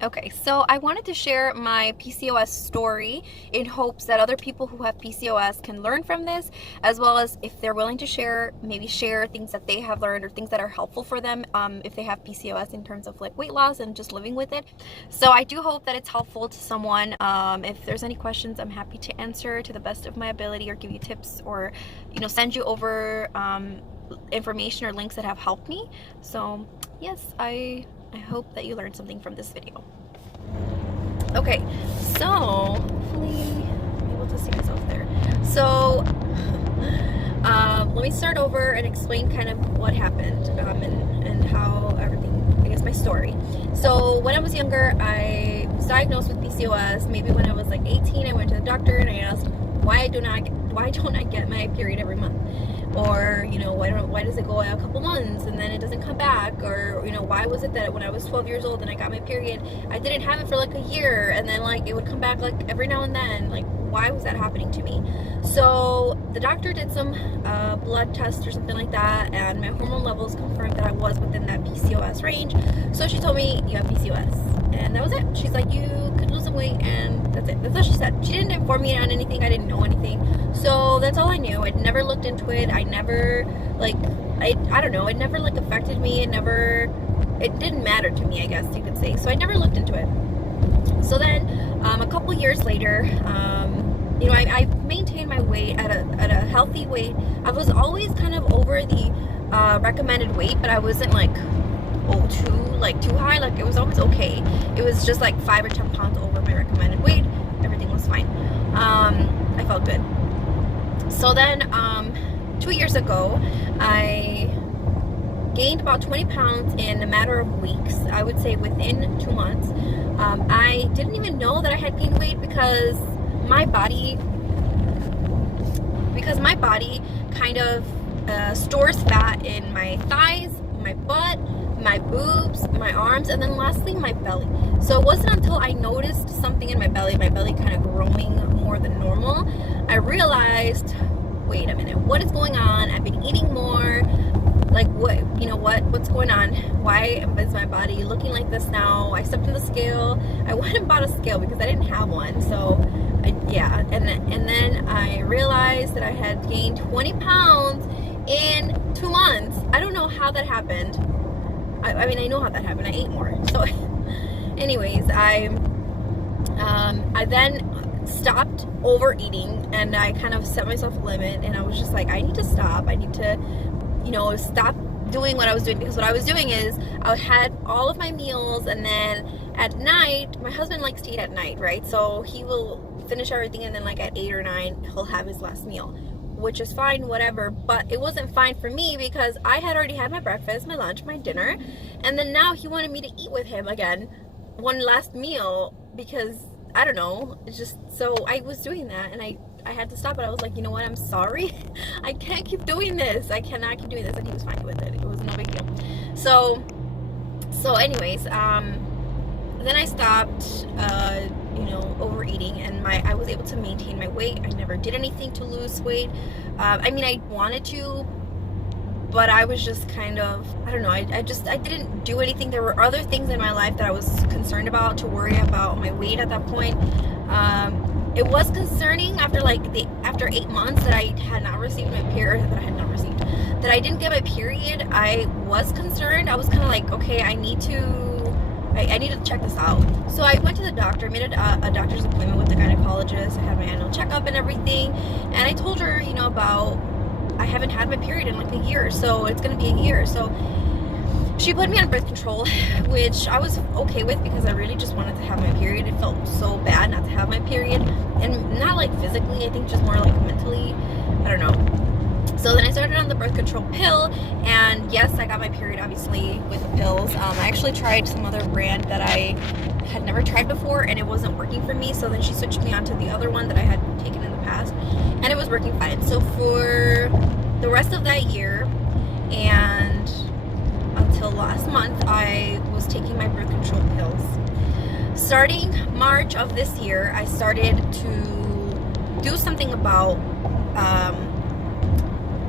Okay, so I wanted to share my PCOS story in hopes that other people who have PCOS can learn from this, as well as if they're willing to share, maybe share things that they have learned or things that are helpful for them if they have PCOS in terms of like weight loss and just living with it. So I do hope that it's helpful to someone. If there's any questions, I'm happy to answer to the best of my ability or give you tips or, send you over information or links that have helped me. So yes, I hope that you learned something from this video. Okay, so hopefully I'm able to see myself there. So let me start over and explain kind of what happened and how everything, I guess my story. So when I was younger, I was diagnosed with PCOS. Maybe when I was like 18, I went to the doctor and I asked, why don't I get my period every month? Or, why does it go a couple months and then it doesn't come back? Or, why was it that when I was 12 years old and I got my period, I didn't have it for like a year and then like it would come back like every now and then? Like, why was that happening to me? So the doctor did some blood test or something like that, and my hormone levels confirmed that I was within that PCOS range. So she told me, you have PCOS, and that was it. She's like, you could lose some weight, and that's it. That's all she said. She didn't inform me on anything. I didn't know anything, so that's all I knew. I'd never looked into it. I never I don't know. It never like affected me. It didn't matter to me, I guess you could say. So I never looked into it. So then a couple years later, I maintained my weight at a healthy weight. I was always kind of over the recommended weight, but I wasn't like too high. Like, it was always okay. It was just like 5 or 10 pounds over my recommended weight. Everything was fine. I felt good. So then 2 years ago, I gained about 20 pounds in a matter of weeks. I would say within 2 months. I didn't even know that I had gained weight because my body kind of stores fat in my thighs, my butt, my boobs, my arms, and then lastly my belly. So it wasn't until I noticed something in my belly kind of growing more than normal, I realized, wait a minute, what is going on? I've been eating more. Like, what's going on? Why is my body looking like this now? I stepped on the scale. I went and bought a scale because I didn't have one. So and then I realized that I had gained 20 pounds in 2 months. I don't know how that happened. I mean, I know how that happened. I ate more. So anyways, I then stopped overeating, and I kind of set myself a limit, and I was just like, I need to stop. I need to stop doing what I was doing, because what I was doing is I had all of my meals, and then at night, my husband likes to eat at night, right? So he will finish everything, and then like at 8 or 9, he'll have his last meal, which is fine, whatever. But it wasn't fine for me because I had already had my breakfast, my lunch, my dinner, and then now he wanted me to eat with him again one last meal because I don't know. It's just, so I was doing that, and I had to stop it. I was like, you know what, I'm sorry. I can't keep doing this. I cannot keep doing this. And he was fine with it. It was no big deal. So anyways, then I stopped, overeating, and I was able to maintain my weight. I never did anything to lose weight. I mean, I wanted to, but I was just kind of, I don't know, I didn't do anything. There were other things in my life that I was concerned about, to worry about my weight at that point. It was concerning after 8 months that I had not received my period, that I didn't get my period. I was concerned. I was kind of like, okay, I need to check this out. So I went to the doctor, made a doctor's appointment with the gynecologist. I had my annual checkup and everything, and I told her, about I haven't had my period in like a year, so it's gonna be a year. So she put me on birth control, which I was okay with because I really just wanted to have my period. It felt so bad not to have my period, and not like physically, I think just more like mentally, I don't know. So then I started on the birth control pill, and yes, I got my period obviously with the pills. I actually tried some other brand that I had never tried before, and it wasn't working for me. So then she switched me onto the other one that I had taken in the past, and it was working fine. So for the rest of that year and until last month, I was taking my birth control pills. Starting March of this year, I started to do something about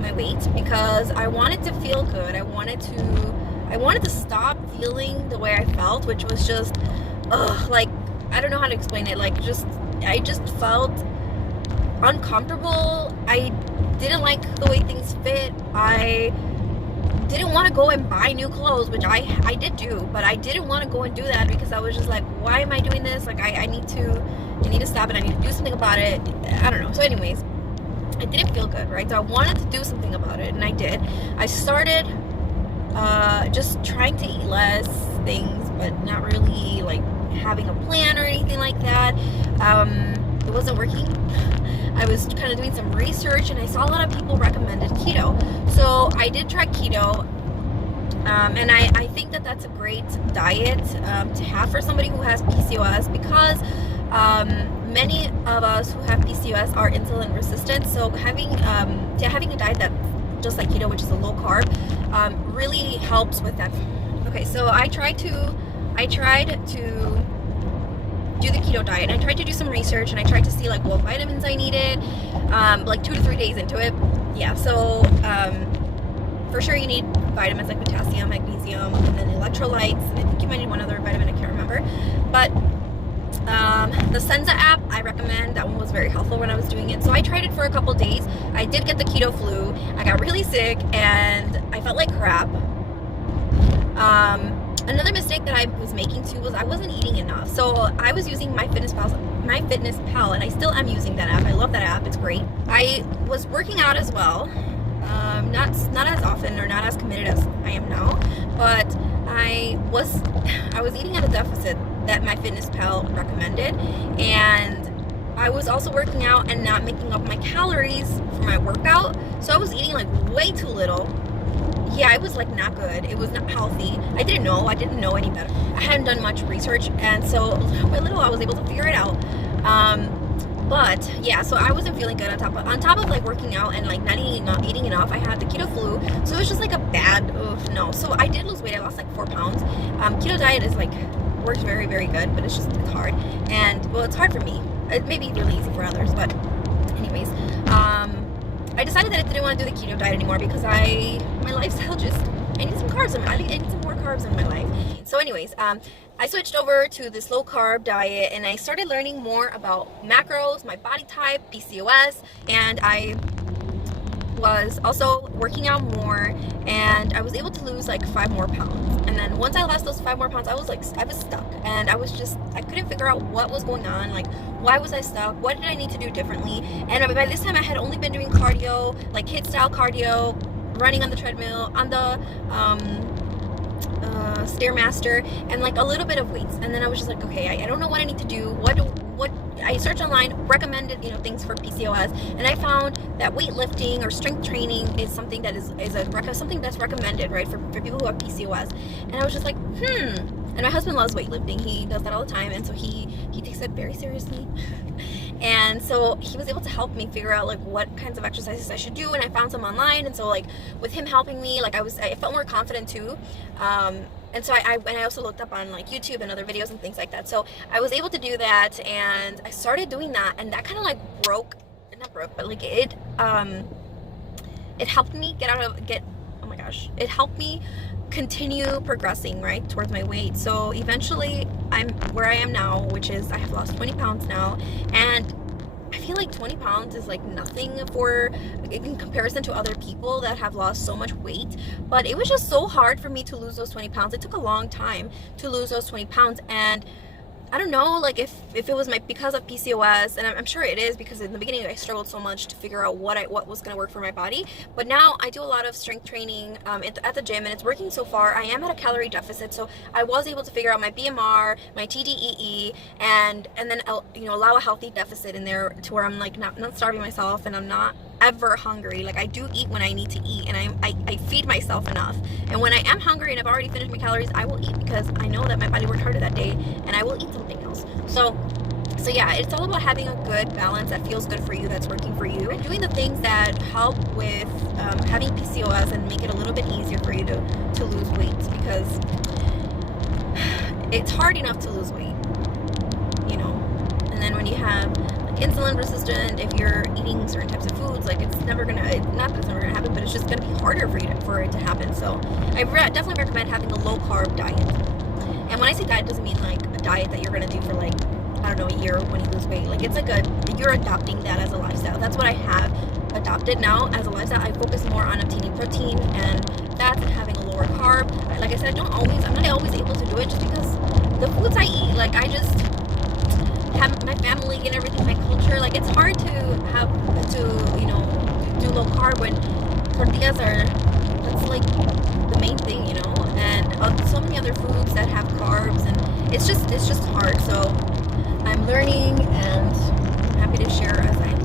my weight because I wanted to feel good. I wanted to stop feeling the way I felt, which was just like, I don't know how to explain it. Like, I just felt uncomfortable. I didn't like the way things fit. I didn't want to go and buy new clothes, which I did do, but I didn't want to go and do that because I was just like, why am I doing this? Like, I need to stop it. I need to do something about it. I don't know. So anyways, I didn't feel good, right? So I wanted to do something about it, and I did. I started just trying to eat less things, but not really like having a plan or anything like that. It wasn't working. I was kind of doing some research, and I saw a lot of people recommended keto. So I did try keto, and I think that that's a great diet to have for somebody who has PCOS, because many of us who have PCOS are insulin resistant. So having a diet that just like keto, which is a low carb, really helps with that. Okay, so I tried to do the keto diet. I tried to do some research, and I tried to see like what vitamins I needed, like 2 to 3 days into it. Yeah, so for sure you need vitamins like potassium, magnesium, and then electrolytes, and I think you might need one other vitamin, I can't remember. But the Senza app, I recommend. That one was very helpful when I was doing it. So I tried it for a couple days. I did get the keto flu. I got really sick, and I felt like crap. Another mistake that I was making too was I wasn't eating enough. So I was using MyFitnessPal, and I still am using that app. I love that app. It's great. I was working out as well. Not as often or not as committed as I am now, but I was eating at a deficit that MyFitnessPal recommended, and I was also working out and not making up my calories for my workout. So I was eating like way too little. Yeah, it was like not good. It was not healthy. I didn't know any better. I hadn't done much research, and so little by little I was able to figure it out. But yeah, so I wasn't feeling good on top of like working out and like not eating enough. I had the keto flu, so it was just like a bad no. So I did lose weight. I lost like 4 pounds. Keto diet is like works very, very good, but it's hard. And well, it's hard for me. It may be really easy for others, but anyways, I decided that I didn't want to do the keto diet anymore because my lifestyle I need some carbs I need some more carbs in my life. So anyways, I switched over to this low carb diet, and I started learning more about macros, my body type, PCOS, and I was also working out more, and I was able to lose like 5 more pounds. And then once I lost those 5 more pounds, I was stuck, and I couldn't figure out what was going on. Like, why was I stuck? What did I need to do differently? And by this time I had only been doing cardio, like HIIT style cardio, running on the treadmill, on the Stairmaster, and like a little bit of weights. And then I was just like, okay, I don't know what I need to do. What I searched online, recommended things for PCOS, and I found that weightlifting or strength training is something that is something that's recommended, right, for people who have PCOS. And I was just like, And my husband loves weightlifting. He does that all the time, and so he takes it very seriously. And so he was able to help me figure out like what kinds of exercises I should do, and I found some online. And so like with him helping me, like I felt more confident too. And so I also looked up on like YouTube and other videos and things like that. So I was able to do that, and I started doing that, and that kind of like but like it helped me it helped me continue progressing right towards my weight. So eventually I'm where I am now, which is I have lost 20 pounds now, and I feel like 20 pounds is like nothing in comparison to other people that have lost so much weight. But it was just so hard for me to lose those 20 pounds. It took a long time to lose those 20 pounds, and I don't know, like if it was because of PCOS, and I'm sure it is, because in the beginning I struggled so much to figure out what was going to work for my body. But now I do a lot of strength training at the gym, and it's working so far. I am at a calorie deficit, so I was able to figure out my BMR, my TDEE, and then allow a healthy deficit in there to where I'm like not starving myself, and I'm not ever hungry. Like I do eat when I need to eat, and I feed myself enough. And when I am hungry and I've already finished my calories, I will eat, because I know that my body worked harder that day, and I will eat something else. So yeah, it's all about having a good balance that feels good for you, that's working for you, and doing the things that help with having PCOS and make it a little bit easier for you to lose weight, because it's hard enough to lose weight, and then when you have insulin resistant, if you're eating certain types of foods, like it's never gonna happen, but it's just gonna be harder for it to happen. So I definitely recommend having a low carb diet. And when I say diet, it doesn't mean like a diet that you're gonna do for like, I don't know, a year when you lose weight. Like it's like you're adopting that as a lifestyle. That's what I have adopted now as a lifestyle. I focus more on obtaining protein and fats and having a lower carb. Like I said, I'm not always able to do it just because the foods I eat, like I just have my family and everything, my culture. Like it's hard to have to, you know, do low carb when tortillas that's like the main thing, you know, and so many other foods that have carbs, and it's just hard. So I'm learning and I'm happy to share as I